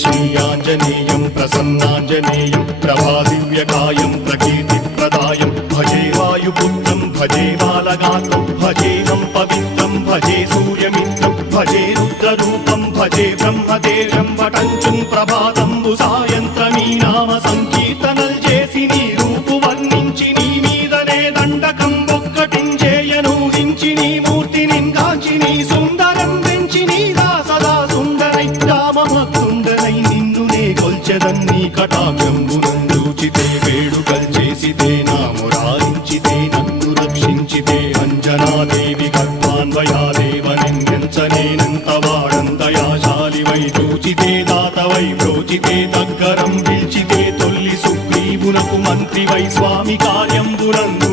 श्रीयाञ्जनेयं प्रसन्नाञ्जनेयं प्रभादिव्यकायं प्रकीर्तिप्रदायं भजे वायुपुत्रं भजे बालगात्रं भजेहं पवित्रं भजे सूर्यमित्रं भजे रुद्ररूपं भजे ब्रह्मदेवं वटञ्चुं प्रभाతంబు సాయంత్రమీ నామ సంకీర్తనల్ చేసి నీ రూపు వర్ణించి నీ మీదనే దండకం ఒక్కటించేయను హించి నీ మూర్తిని గాంచి నీ సుందరం పెంచి నీ దాసదా సుందరై రామభక్తుండనై నిన్నునే కొల్చెదన్ని కటాక్షంబునందూచితే వేడుకల్ చేసితే నా మురారించితే నన్ను రక్షించితే అంజనాదేవి గర్భాన్వయాదేవనెంచనేనంత వాడంతయాశాలివై చూచితే దాతవై ప్రోచితే దగ్గరం పిలిచితే తొల్లి సుగ్రీవునకు మంత్రివై స్వామి కార్యంబునందు